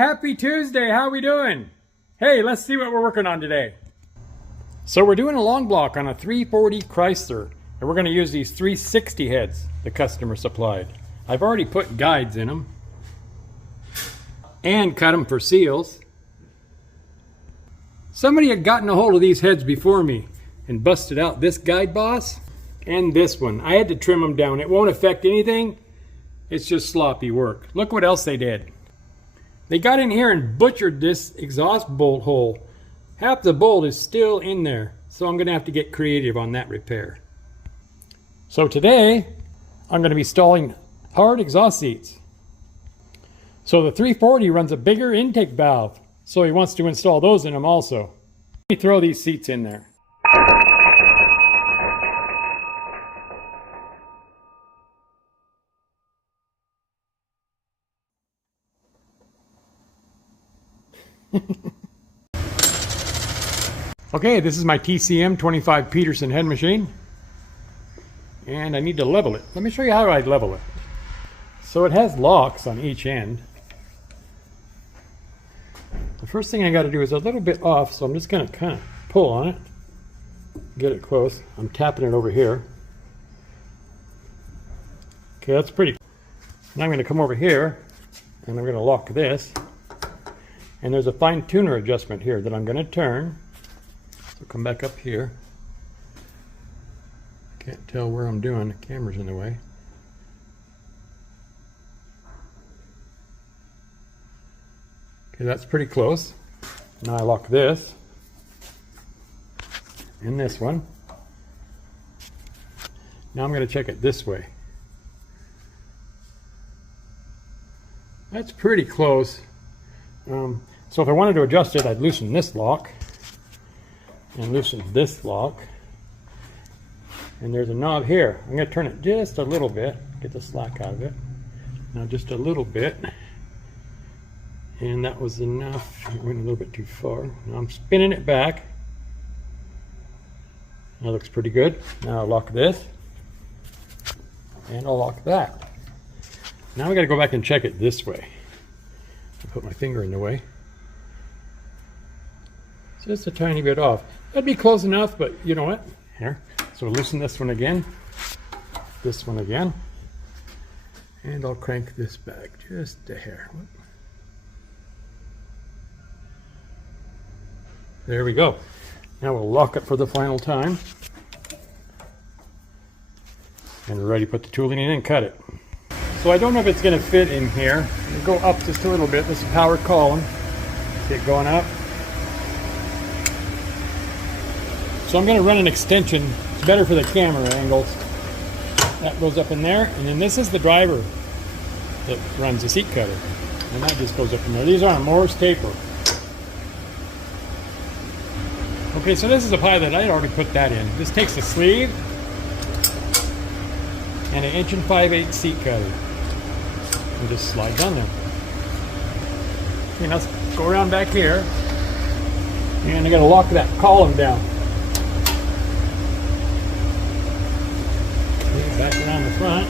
Happy Tuesday, how we doing? Hey, let's see what we're working on today. So we're doing a long block on a 340 Chrysler, and we're going to use these 360 heads the customer supplied. I've already put guides in them and cut them for seals. Somebody had gotten a hold of these heads before me and busted out this guide boss and this one. I had to trim them down. It won't affect anything. It's just sloppy work. Look what else they did. They got in here and butchered this exhaust bolt hole. Half the bolt is still in there, so I'm going to have to get creative on that repair. So today, I'm going to be installing hard exhaust seats. So the 340 runs a bigger intake valve, so he wants to install those in them also. Let me throw these seats in there. Okay, this is my TCM 25 Peterson head machine, and I need to level it. Let me show you how I level it. So it has locks on each end. The first thing I got to do is a little bit off, so I'm just going to kind of pull on it, get it close. I'm tapping it over here. Okay, that's pretty. Now I'm going to come over here, and I'm going to lock this. And there's a fine tuner adjustment here that I'm going to turn. So come back up here. Can't tell where I'm doing. The camera's in the way. Okay, that's pretty close. Now I lock this and this one. Now I'm going to check it this way. That's pretty close. So if I wanted to adjust it, I'd loosen this lock and loosen this lock. And there's a knob here. I'm going to turn it just a little bit, get the slack out of it. Now just a little bit. And that was enough. It went a little bit too far. Now I'm spinning it back. That looks pretty good. Now I'll lock this. And I'll lock that. Now we got to go back and check it this way. I'll put my finger in the way. Just a tiny bit off. That'd be close enough, but you know what? Here. So loosen this one again. This one again. And I'll crank this back just a hair. There we go. Now we'll lock it for the final time. And we're ready to put the tooling in and cut it. So I don't know if it's going to fit in here. We'll go up just a little bit. This is a powered column. Get going up. So I'm going to run an extension. It's better for the camera angles. That goes up in there. And then this is the driver that runs the seat cutter. And that just goes up in there. These are on Morse taper. Okay, so this is a pie that I had already put that in. This takes a sleeve and an 1 5/8" seat cutter. And just slides on there. Okay, now let's go around back here. And I got to lock that column down. Okay, back around the front.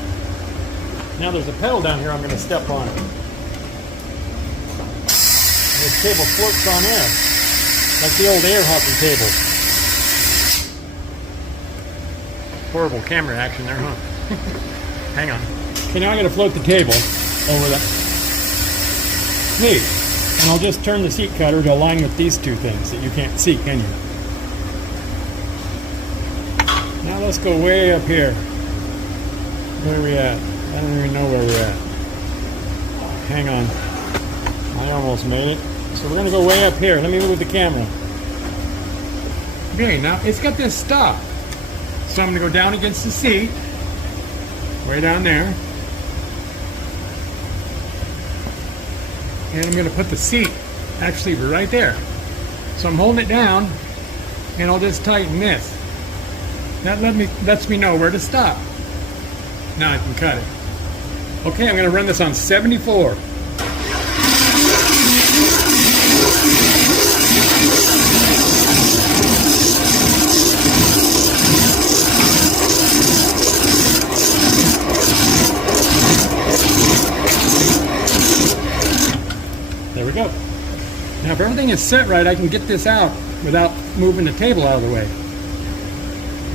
Now there's a pedal down here I'm going to step on. This table floats on air. Like the old air hopping table. Horrible camera action there, huh? Hang on. Okay, now I'm going to float the table over that. Neat. And I'll just turn the seat cutter to align with these two things that you can't see, can you? Now let's go way up here. Where are we at? I don't even know where we're at. Hang on. I almost made it. So we're going to go way up here. Let me move the camera. Okay, now it's got this stop. So I'm going to go down against the seat. Way down there. And I'm going to put the seat actually right there. So I'm holding it down and I'll just tighten this. That lets me know where to stop. Now I can cut it. Okay, I'm going to run this on 74. There we go. Now if everything is set right, I can get this out without moving the table out of the way.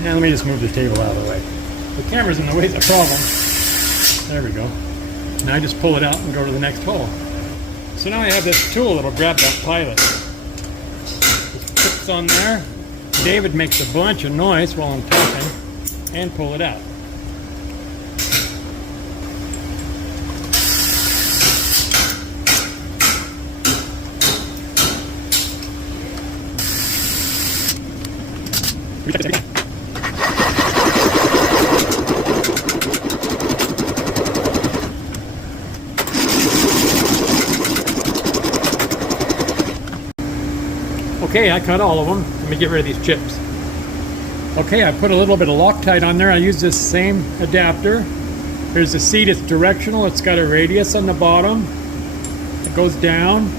Now let me just move the table out of the way. The camera's in the way is a problem. There we go. Now I just pull it out and go to the next hole. So now I have this tool that'll grab that pilot. Just clips on there. David makes a bunch of noise while I'm talking and pull it out. Okay, I cut all of them. Let me get rid of these chips. Okay, I put a little bit of Loctite on there. I use this same adapter. There's a seat, it's directional. It's got a radius on the bottom. It goes down.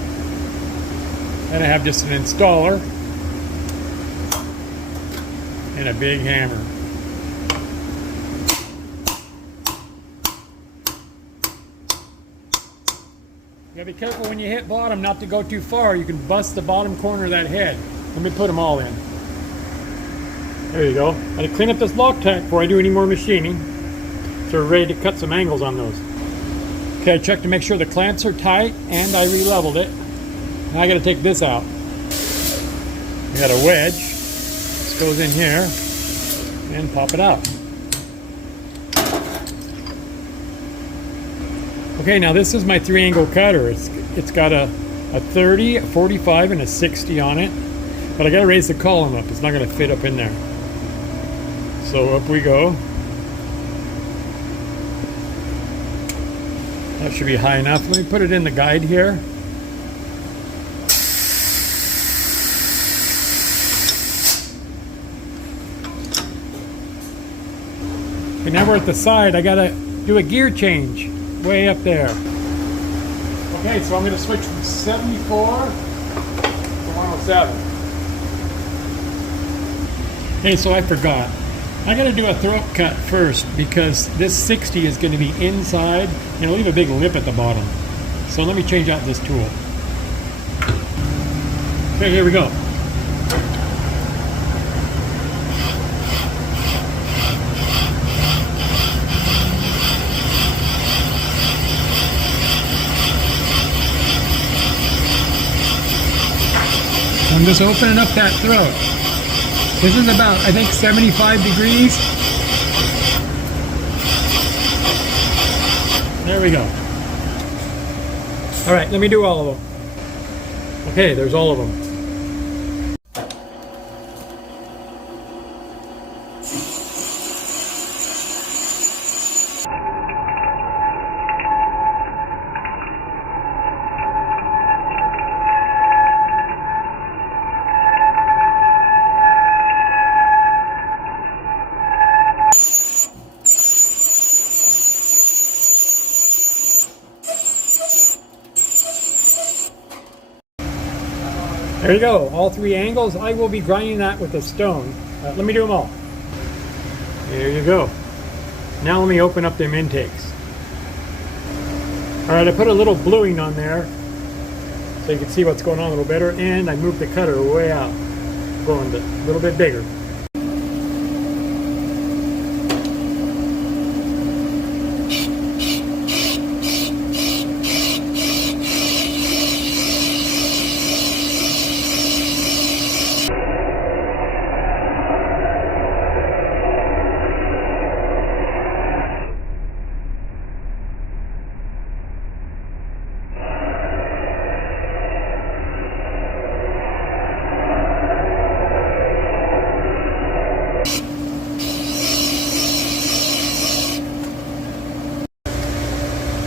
And I have just an installer and a big hammer. You gotta be careful when you hit bottom not to go too far. You can bust the bottom corner of that head. Let me put them all in. There you go. I gotta clean up this Loctite before I do any more machining. So we're ready to cut some angles on those. Okay, I checked to make sure the clamps are tight and I re-leveled it. Now I gotta take this out. I got a wedge. This goes in here and pop it out. Okay, now this is my 3-angle cutter. It's got a 30, a 45, and a 60 on it. But I gotta raise the column up. It's not gonna fit up in there. So up we go. That should be high enough. Let me put it in the guide here. Okay, now we're at the side. I gotta do a gear change. Way up there. Okay, so I'm going to switch from 74 to 107. Okay, so I forgot. I got to do a throat cut first because this 60 is going to be inside and it'll leave a big lip at the bottom. So let me change out this tool. Okay, here we go. I'm just opening up that throat. This is about, I think, 75 degrees. There we go. All right, let me do all of them. Okay, there's all of them. There you go, all 3 angles. I will be grinding that with a stone. Let me do them all. There you go. Now let me open up them intakes. Alright, I put a little bluing on there so you can see what's going on a little better, and I moved the cutter way out, going a little bit bigger.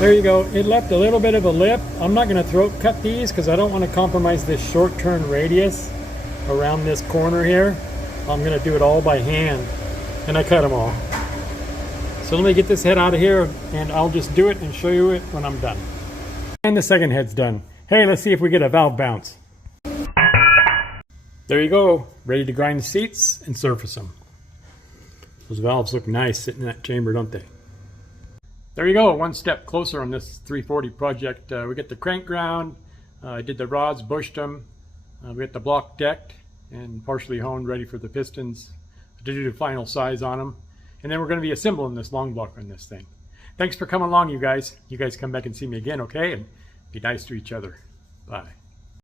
There you go. It left a little bit of a lip. I'm not going to throat cut these because I don't want to compromise this short turn radius around this corner here. I'm going to do it all by hand, and I cut them all. So let me get this head out of here and I'll just do it and show you it when I'm done. And the second head's done. Hey, let's see if we get a valve bounce. There you go. Ready to grind the seats and surface them. Those valves look nice sitting in that chamber, don't they? There you go, one step closer on this 340 project. We get the crank ground, I did the rods, bushed them. We got the block decked and partially honed, ready for the pistons to do the final size on them. And then we're going to be assembling this long block on this thing. Thanks for coming along, you guys. You guys come back and see me again, okay? And be nice to each other. Bye.